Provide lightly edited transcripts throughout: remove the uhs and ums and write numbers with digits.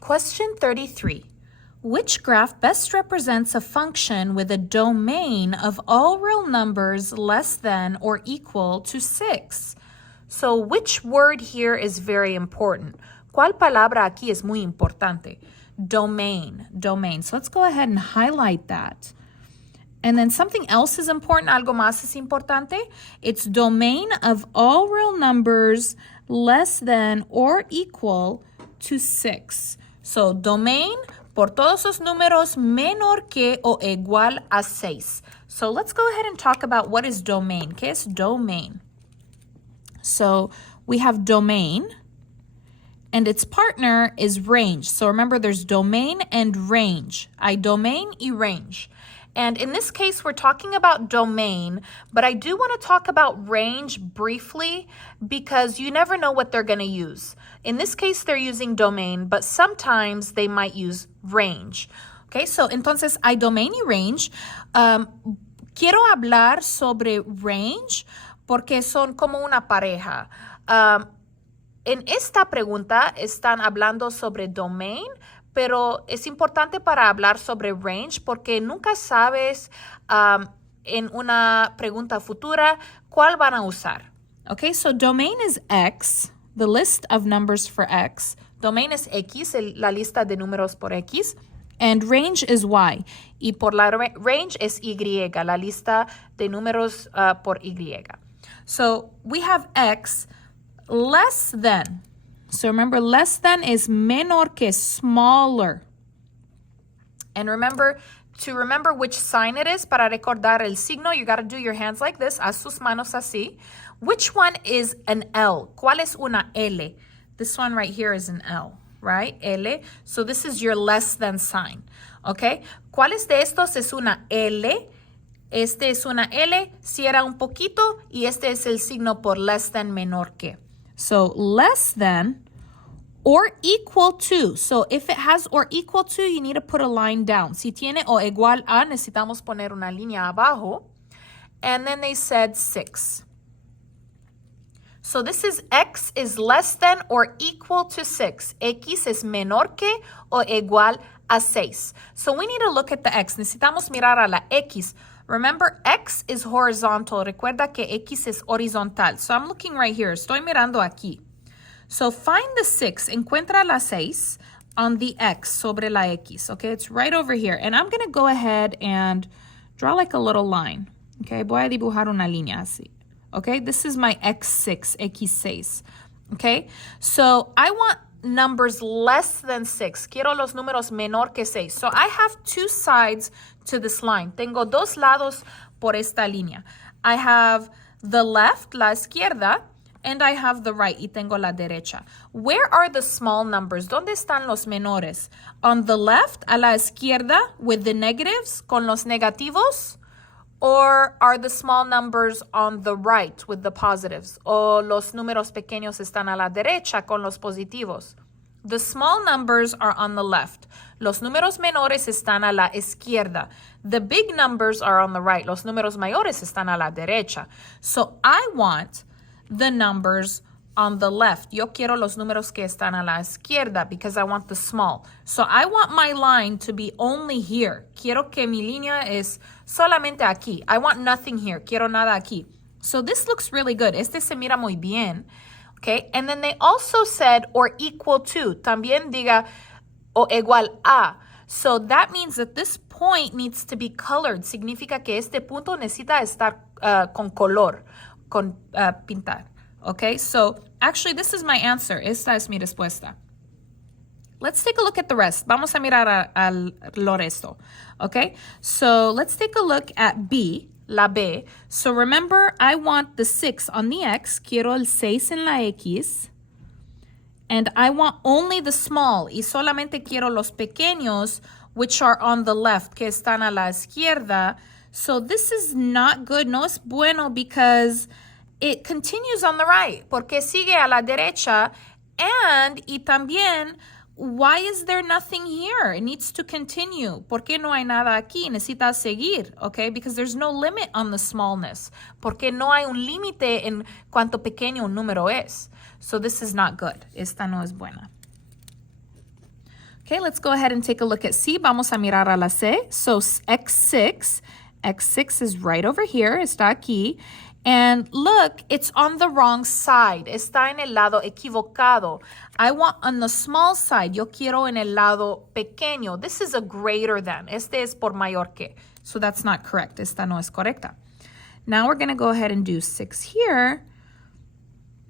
Question 33. Which graph best represents a function with a domain of all real numbers less than or equal to 6? So which word here is very important? ¿Cuál palabra aquí es muy importante? Domain. So let's go ahead and highlight that. And then something else is important, algo más es importante. It's domain of all real numbers less than or equal to 6. So domain por todos los números menor que o igual a 6. So let's go ahead and talk about what is domain. ¿Qué es domain? So we have domain, and its partner is range. So remember, there's domain and range. Hay domain y range. And in this case, we're talking about domain, but I do want to talk about range briefly because you never know what they're going to use. In this case, they're using domain, but sometimes they might use range. Okay, so entonces hay domain y range. Quiero hablar sobre range porque son como una pareja. En esta pregunta están hablando sobre domain, pero es importante para hablar sobre range porque nunca sabes en una pregunta futura cuál van a usar. Okay, so domain is X, the list of numbers for X. Domain es X, la lista de números por X. And range is Y. Y por la range es Y, la lista de números por Y. So we have X less than. So remember, less than is menor que, smaller. And remember, to remember which sign it is, para recordar el signo, you got to do your hands like this, haz sus manos así. Which one is an L? ¿Cuál es una L? This one right here is an L, right? L. So this is your less than sign, okay? ¿Cuáles de estos es una L? Este es una L, cierra un poquito, y este es el signo por less than, menor que. So less than or equal to. So if it has or equal to, you need to put a line down. Si tiene o igual a, necesitamos poner una línea abajo. And then they said 6. So this is X is less than or equal to 6. X es menor que o igual a 6. So we need to look at the X. Necesitamos mirar a la X. Remember, X is horizontal. Recuerda que X es horizontal. So I'm looking right here. Estoy mirando aquí. So find the 6. Encuentra la 6 on the X, sobre la X. Okay, it's right over here. And I'm going to go ahead and draw like a little line. Okay, voy a dibujar una línea así. Okay, this is my X6, X6. Okay, so I want numbers less than 6. Quiero los números menor que 6. So I have two sides to this line. Tengo dos lados por esta línea. I have the left, la izquierda, and I have the right, y tengo la derecha. Where are the small numbers? ¿Dónde están los menores? On the left, a la izquierda, with the negatives, con los negativos? Or are the small numbers on the right with the positives? O los números pequeños están a la derecha con los positivos? The small numbers are on the left. Los números menores están a la izquierda. The big numbers are on the right. Los números mayores están a la derecha. So I want the numbers on the left. Yo quiero los números que están a la izquierda because I want the small. So I want my line to be only here. Quiero que mi línea es solamente aquí. I want nothing here. Quiero nada aquí. So this looks really good. Este se mira muy bien. Okay, and then they also said or equal to. También diga o igual a. So that means that this point needs to be colored. Significa que este punto necesita estar con color, con pintar. Okay, so actually this is my answer. Esta es mi respuesta. Let's take a look at the rest. Vamos a mirar al lo resto. Okay, so let's take a look at B, la B. So remember, I want the 6 on the X. Quiero el 6 en la X. And I want only the small. Y solamente quiero los pequeños, which are on the left, que están a la izquierda. So this is not good. No es bueno because it continues on the right, porque sigue a la derecha, y también, why is there nothing here? It needs to continue. ¿Por qué no hay nada aquí? Necesita seguir, okay? Because there's no limit on the smallness. Porque no hay un límite en cuánto pequeño un número es. So this is not good. Esta no es buena. Okay, let's go ahead and take a look at C. Vamos a mirar a la C. So X6 is right over here, está aquí. And look, it's on the wrong side. Está en el lado equivocado. I want on the small side. Yo quiero en el lado pequeño. This is a greater than. Este es por mayor que. So that's not correct. Esta no es correcta. Now we're going to go ahead and do 6 here.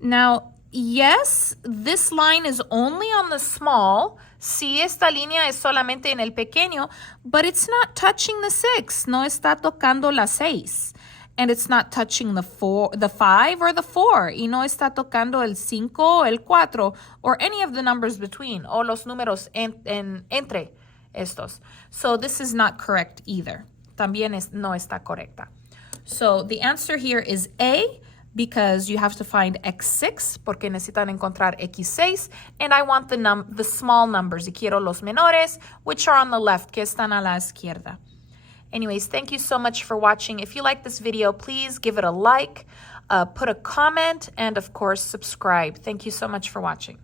Now, yes, this line is only on the small. Sí, esta línea es solamente en el pequeño, but it's not touching the 6. No está tocando la 6. And it's not touching the 5 or the 4. Y no está tocando el 5, el 4, or any of the numbers between, o los números entre estos. So this is not correct either. También no está correcta. So the answer here is A, because you have to find X6, porque necesitan encontrar X6, and I want the small numbers, y quiero los menores, which are on the left, que están a la izquierda. Anyways, thank you so much for watching. If you like this video, please give it a like, put a comment, and of course, subscribe. Thank you so much for watching.